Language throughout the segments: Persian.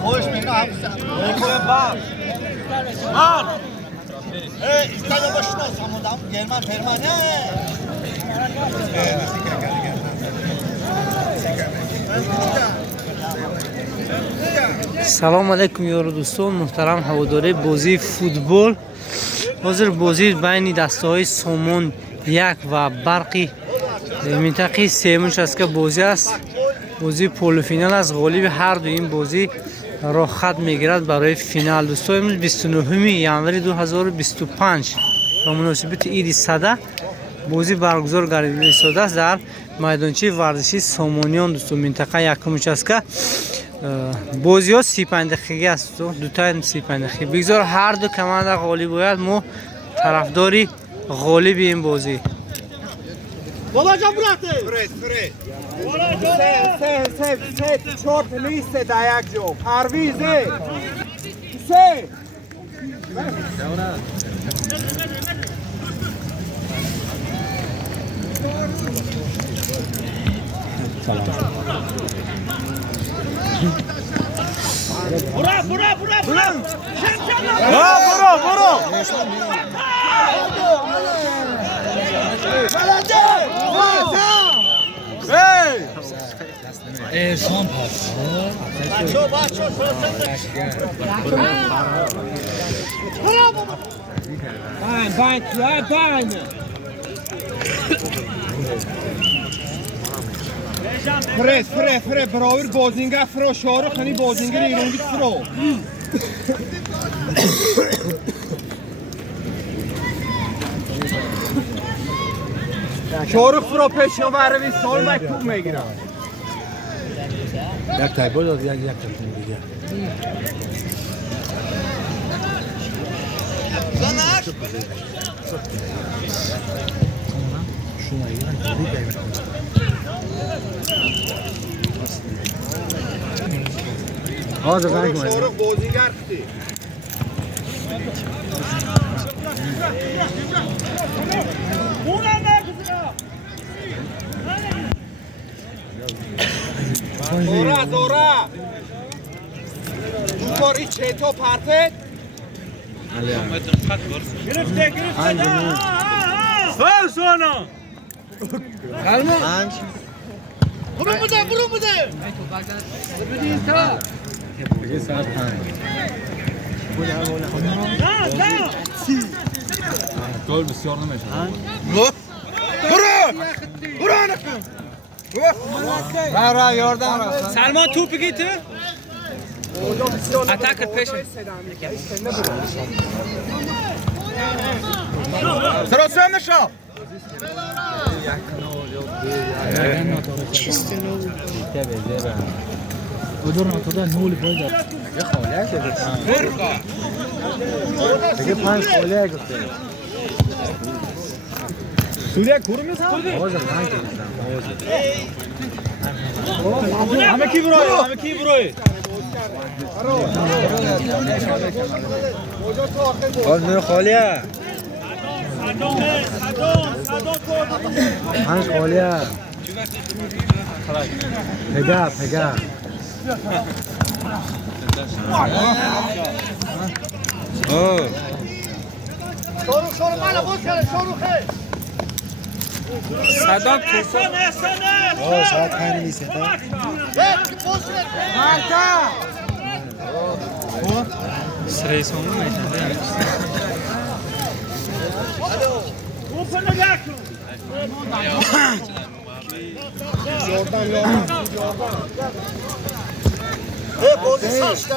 خوش میکنم ایستاده باشنا سامودم گرمن پرمانه سلام علیکم یارو دوستان محترم هواداری بازی فوتبال. حاضر بازی بین دسته‌های سامان یک و برقی منطقه سیمونش است که بازی است. بازی پول فینال از غالب هر دو این بازی را خط میگیرد برای فینال. دوستان امروز 29 ژانویه 2025 با مناسبت عید صده بازی برگزار گردیده شده است در میدانچه ورزشی سامانیان. دوستان منطقه یکمش است که بازی ها 35 دقیقه است. دو تا 35 دقیقه بگذار هر دو کمند غالب باید ما طرفداری غالب این بازی. بابا جان براته فرید سه چورت لیسته در یک جو پرویزه سه برو احسان پاس فره براور بازینگه فرو شارو خانی بازینگه ایرونگی فرو شارو فرو پیشنو بروی سال مکتوب میگیرم یک تایبو داد یک تایبو دیگه زنش شما ایران جدید دایما حاضر رنگ ما شارو بازیگر ختی زوره دو کاری چطور پرتت برو بوده دیگه ساعت 5 گل بسیار نمیشه برو یاردن را سلمان توپ بگی تو اتاک پیش سراسر نشو دیگه 5 خاله گفته سوریه کورو میسن همه کی برای باز میره خالیه 5 خالیه پگه شروع مالا باز کرده شروع خیلی صدا توپ ساعت 5 نیست سری سامون میتونه بازی ساشته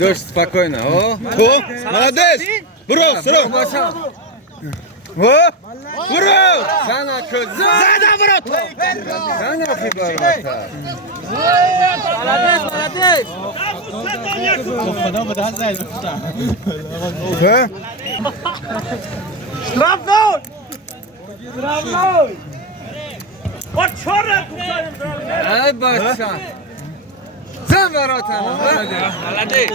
Dost, spokojno, o? Tu, молодец! Bro, sro! Bro! Sana köz! Zada bro! Sana kibar bata! молодец Kofada mı daha zayıf tuta? Straf gol! Ay bachcha! Zan براتم молодец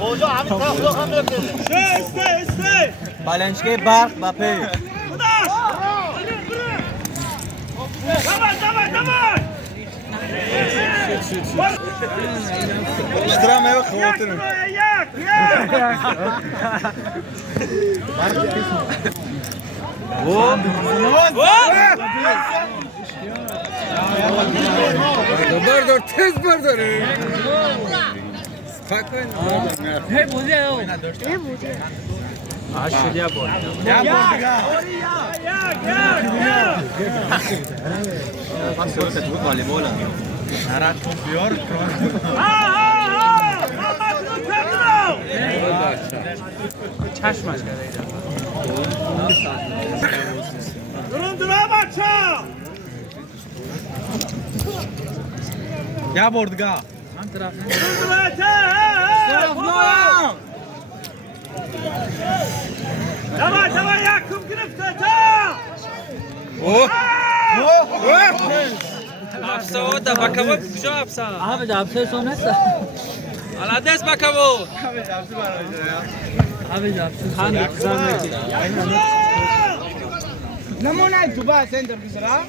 اوجا همین تخلو هم بکنه بالنچکی برق و پی اشترام ايوه خواتنا بردار تیز بردار یا بردگاه افسا دا بکبو کجا افسا؟ آب دا افسا سو نست. حالا دست بکبو. آب دا افسا خان اقسام نکی. نمونه تو با سنتر بسرا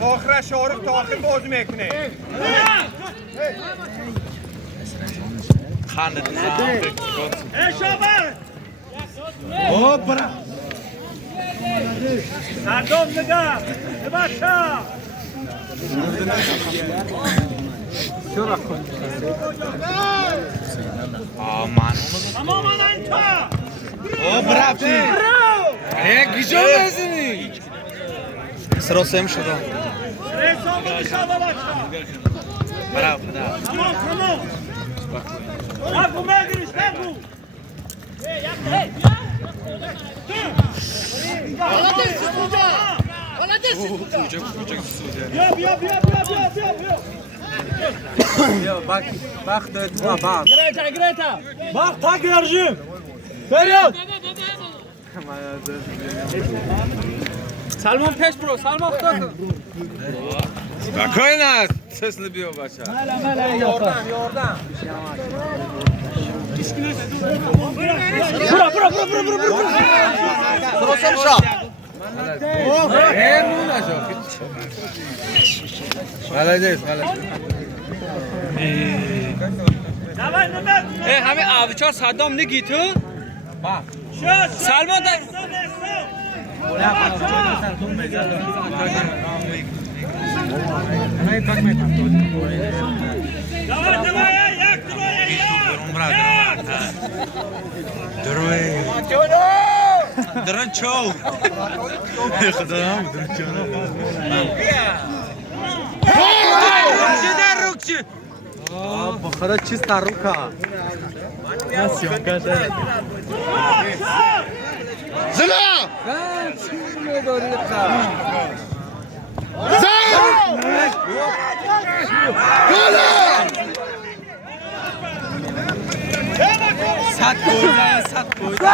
آخر شارق تا آخر بازی میکنه خانه او برا صدام نگاه بچه تمام انتا او برا پی یک گیجا نزنی سرا سیم شده رسام بچه برا خدا تمام نگو مگریش نگو حالا دستی کجا حالا دستی کجا بیا وقت تو باق Greta bak tak yarıcı Feryat سلمان پیش برو سلمان خدا کن. بکای نه سسل بیو بچه یوردن Bura درستم شا همون نشو غلطیست همه آبچار صدام نگی تو؟ سلمان دا درن چو خدا هم درن چو رکچه بخدا چیز تروک ها زنا صد گوزه صد گوزه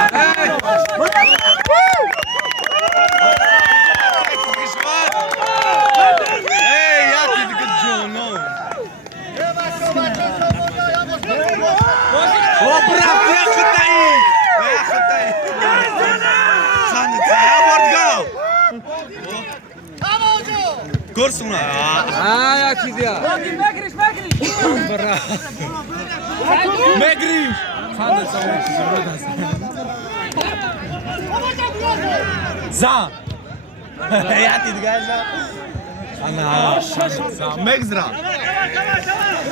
Korsuna. ها یکی دیا Megriş. زن Hayati digaza. Ana. Megzra.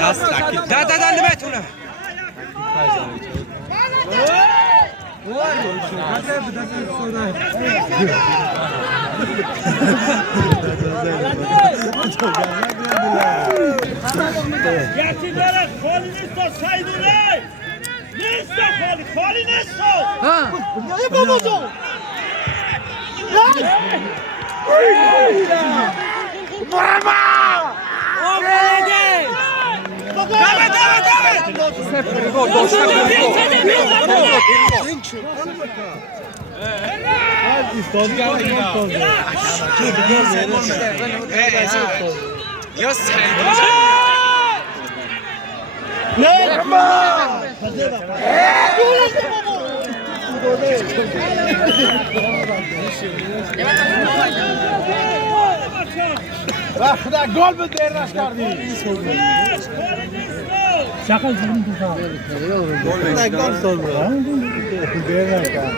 Dastaki. Da limetuna. یکی داره خالی نیست سیدونه نیست خالی نیست یه بابا جو خدا گل به دیرش کردی شکل زمین تو گل سال برو دیرش کرد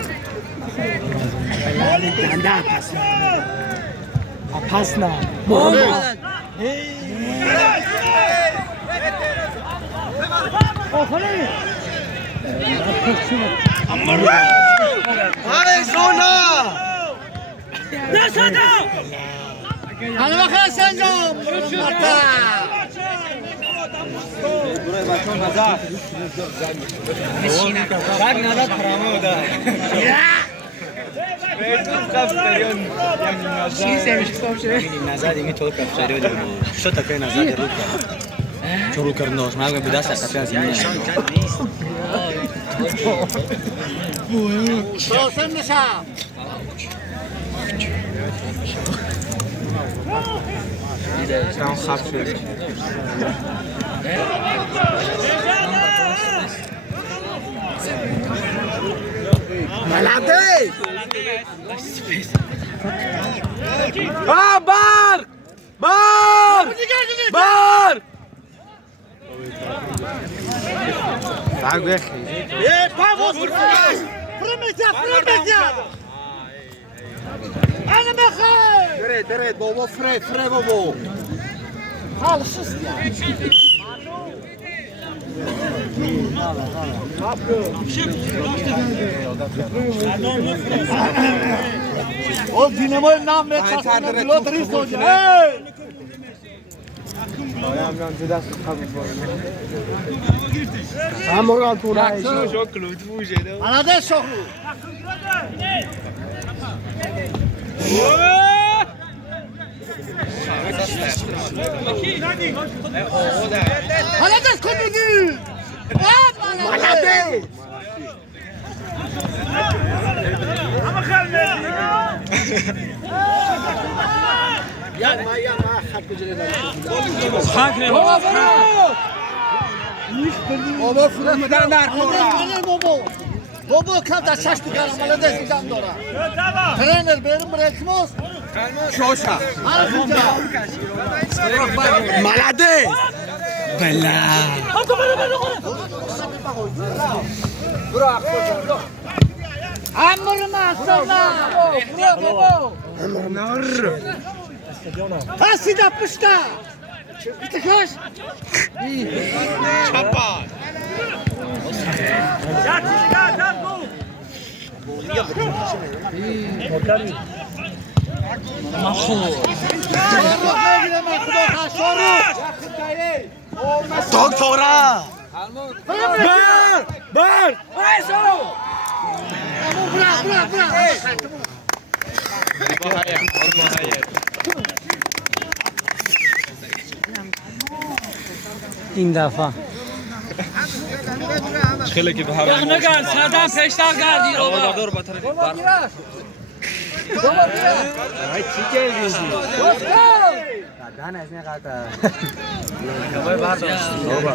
پس نه حالا بخیر سنجام شروع کردنش مردم به دست از از یعنی شاسم نشم شام خاص شد ملده بار بعد بخیر یه پاوز فرمتیا انا بخیر دره بابا فره بابا حال شست او دینمای نام می‌چسبه بلوت ریست و همون تو رای Anladın şoklu. Anladın kududu. ملده Ama kalmıyor. بابا فرمودن در بابا بابا کم تا شش دیگر ملده دیدم داره ترینر بریم برکموس شوشا اینجا ملده بلا امر ماسترنا بابا نار هسیده پشتا تکاش دکترا بر این دفعه خیلی که به هر نگرد صدام پیشتر گردی رو دور با طرف دهن از نه قطع کبای برداشت بابا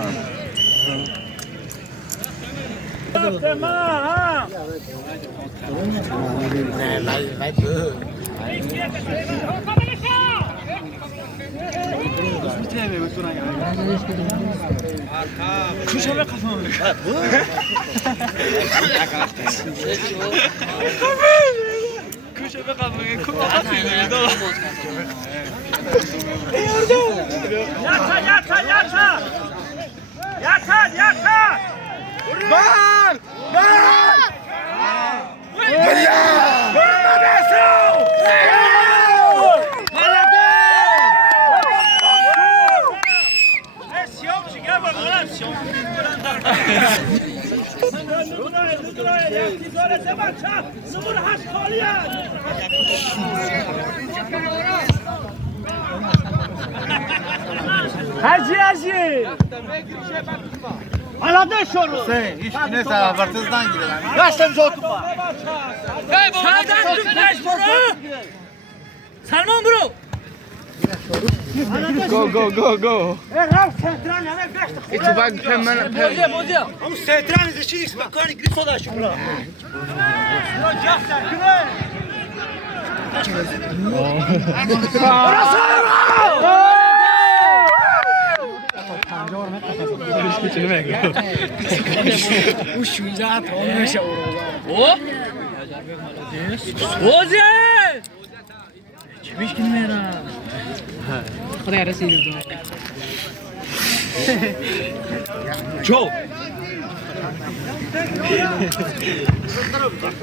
شاره زمان چپ نمور 8 خالی است هجی حالا ده شروع هیچ نه سرافرتز نگیره گشتم جو تو با سلمان برو گو رفت سنتران همه گشت تو بگ من بوزیا اون سنتران از چی نیست مکانی گریس صدا شمرا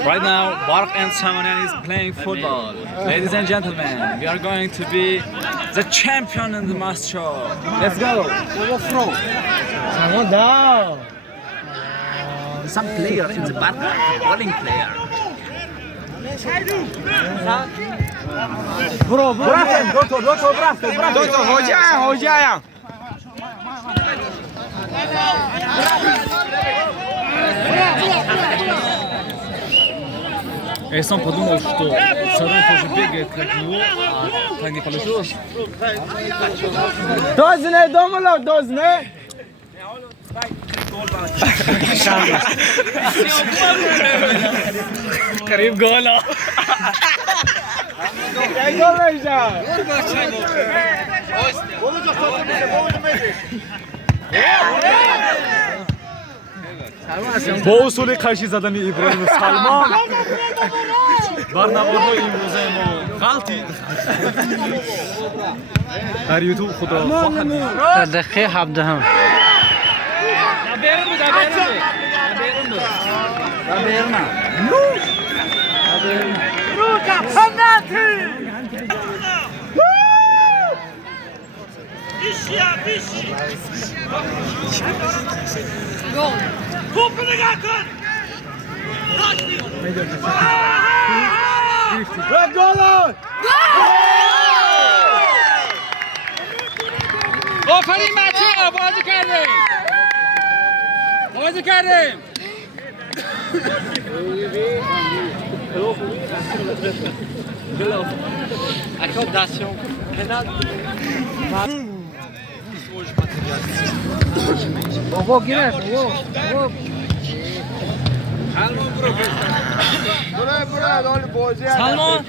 Right now, Bark and Samanen is playing football. Ladies and gentlemen, we are going to be the champion in the master show. Let's go. Some player in the Bark, bowling player. دو تا هوجه Ehsan подумал, что Саран тоже бегает как него, а так не получилось. دوزنه دوزنه قريب جولا. با اصول قشی زدن ابراهیم سلمان برنامه امروزه ما غلطی در یوتیوب خدا در دقیقه 17 توپ نگاه کن آفرین بچه‌ها بازی کردیم سلمان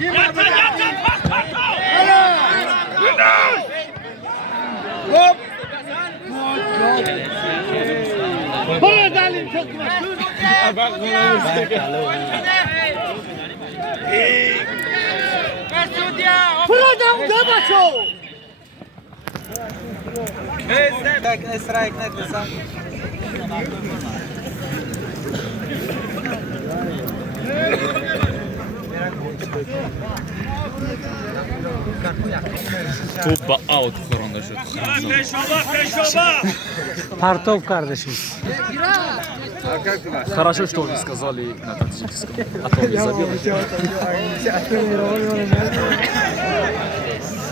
توپ با آوت خورنده شد پرتاب کرده شد. Хорошо, что вы сказали на тактическом, а то я забил.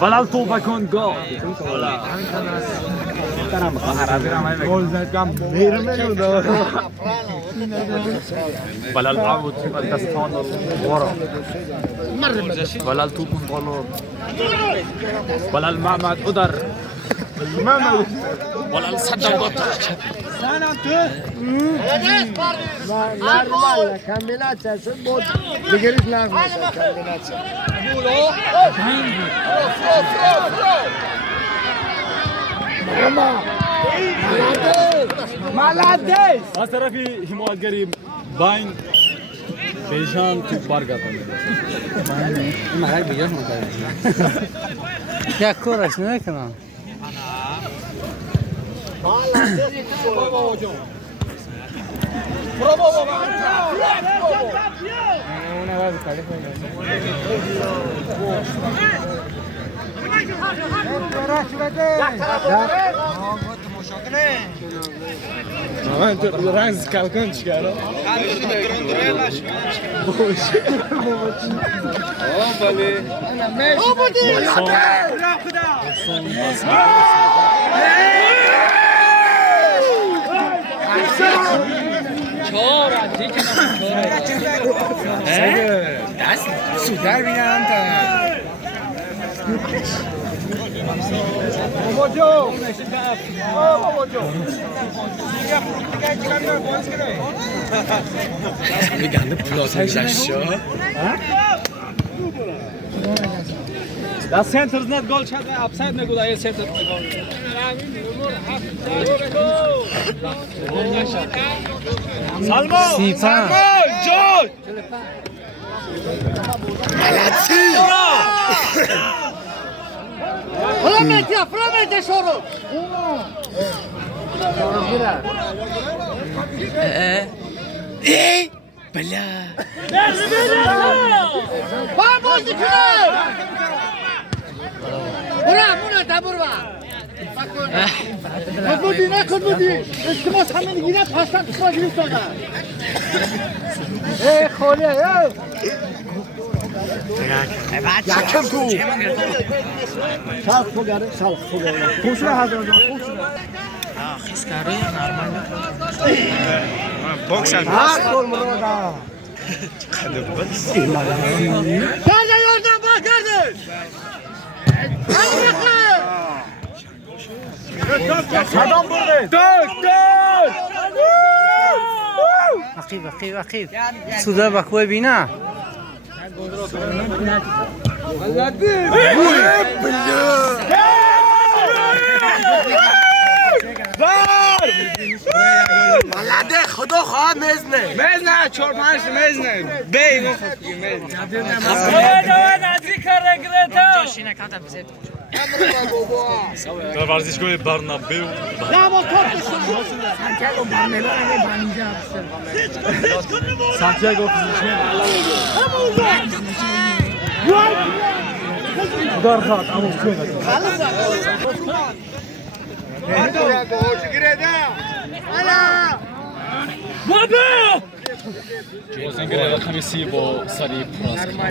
Валал توبه کن گل. ولا العود الدستان ورا ولا التوب بالا ولا المعمد قدر ولا الصدق قطر Нормально, комбинация, что будет. Договорить нормально, комбинация. Молодец! از طرف حمایتگری باین بیشان تو برگردن یک کارش نکنم. من تو رنز کلکن چیکارم دست سودر بینم بابا جو بابا جو میگنده پلاسش شو Das center is not goal shot. Upside me good. I center me goal. Salmo. سیپا George. Framete şoru. Vamos dikine. Buna da burva. Kudmudi. İstimos hemen yine pastan tutma gibi sonra. Kholi ya. Yakın tu. Sağ fogarı, sağ fogarı. Koşuna hazır olacağım, koşuna. خیسکاری نرمال بوکس Gel oradan bak kardeş. Hadi bakalım. Adam burada. عقیب سودا بکوی بینا ملاده خدا خواه مزنه مزنه 4-5 مزنه بی در ورزشگاه برنابیو Bravo top. سانتیاگو جوزنگر رقم 30 با سری پراس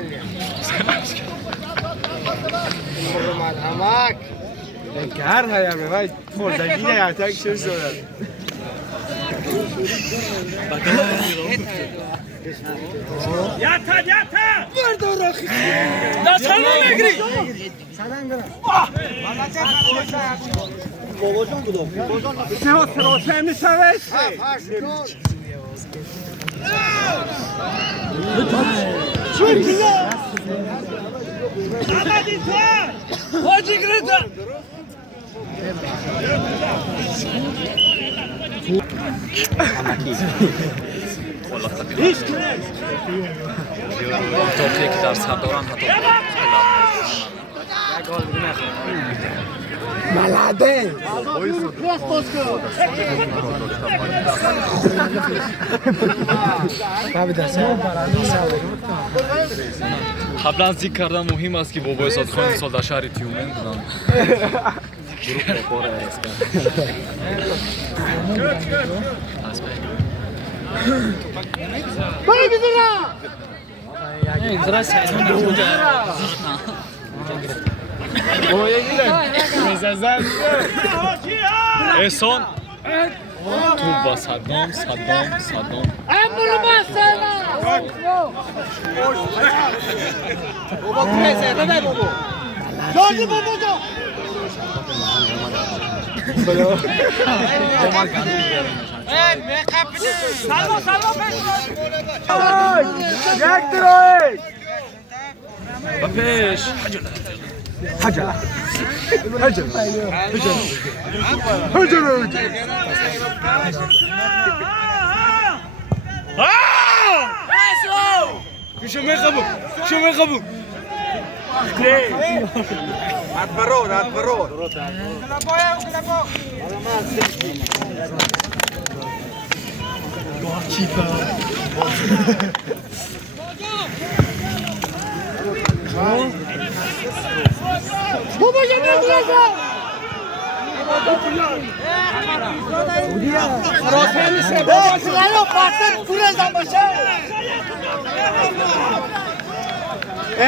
هر هیامه وای خوردگی نه تک شو شده Yata. توپی که در سر دارن حتی ملاده قبلا ذکر کردم مهم است که بابای صادقان سال در شهر تیومن بودن گروه بخوره است احسان توپ با صدام بابا پرسه بده بابا Gördü babaca. یک درایش و پیش شو میخوام رد برو Babaca ne duracak?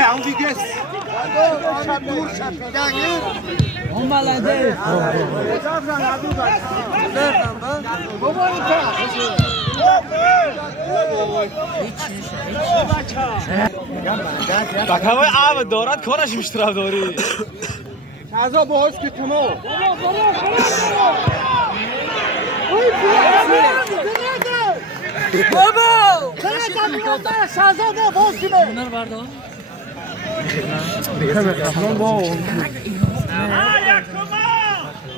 هم دیگه Таковой ава дорад кораш миштраф дори. شهزاد باهاش که تمام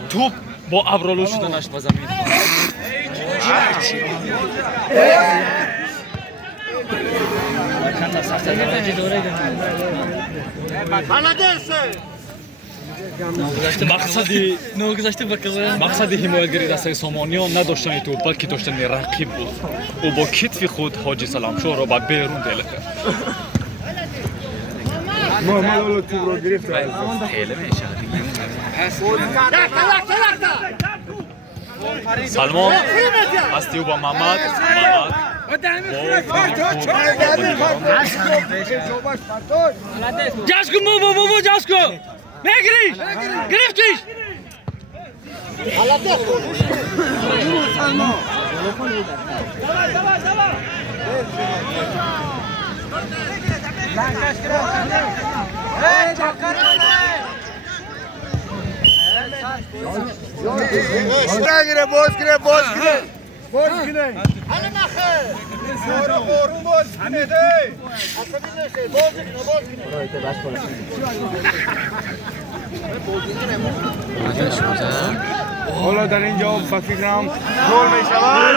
توپ با ابرالو شدنش به زمین مقصد حمایتگری دسته سامانیان نداشتن توپ بلکه داشتن رقیب بود او با کتف خود حاجی سلامشاه را به بیرون دل کرد محمد تو رو گرفت سلمان هستی او با محمد جاسکو بابا جاسکو بگیریش گرفتیش گیره باز گیره باز گیره حالا در اینجا فکرم گل می شود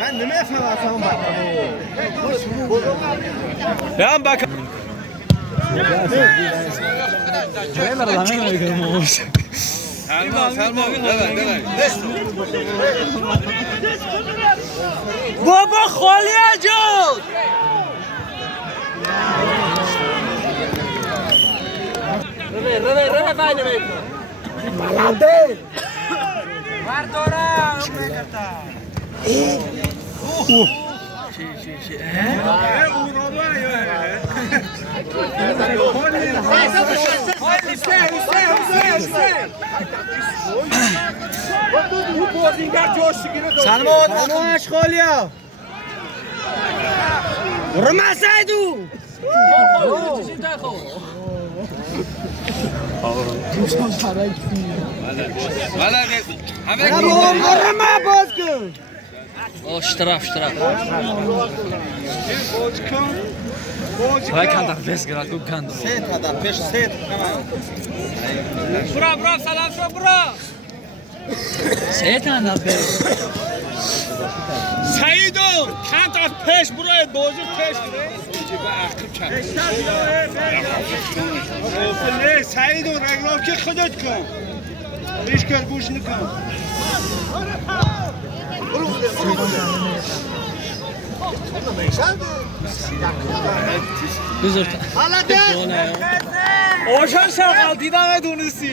من نمیفهم بابا خالی اجاز رو باید بردارم سلمان اشغالیا برو مسعدو اشتراف Hij kan dat best graag ook kan. Zet hada peş zet. Bra salam şu bra. Zet hada be. Saido kant az peş buraya dozu peş. نه سعید و رگلام که خودت کن ریش کر گوش نکن Oşan şarkal didane dönüsü.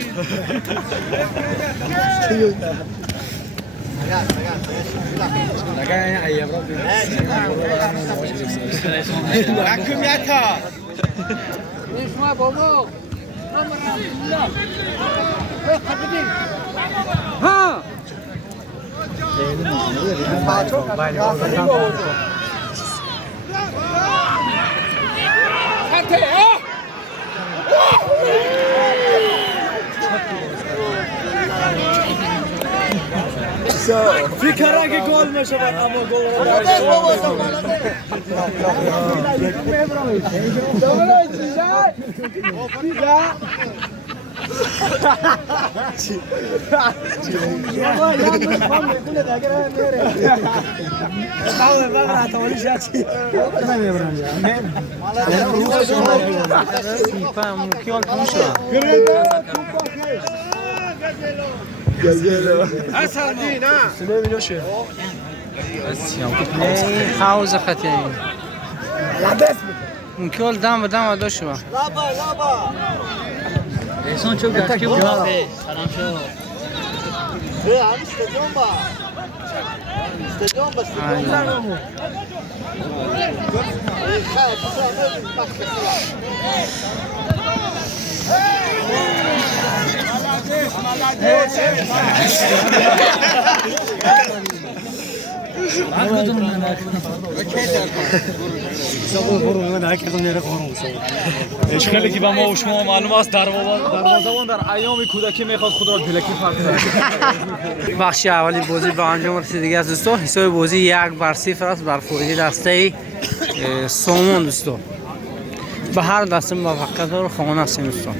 Hakkım yata. Ha. Fikra ki gol meşe var ama gol حوز خطیه ممکن دام داشت با احسان چوب دست که بودم سلام شد اشکالی که به ما و شما معلوم است دروازه‌بان در ایام کودکی میخواد خود را دلکی فرق کنه. بخش اولی بازی به انجام رسید دیگه از دوستان. حساب بازی 1-0 است بر فوری دسته سامان دوستان. به هر دسته موفقیت رو خواهان هستیم دوستان.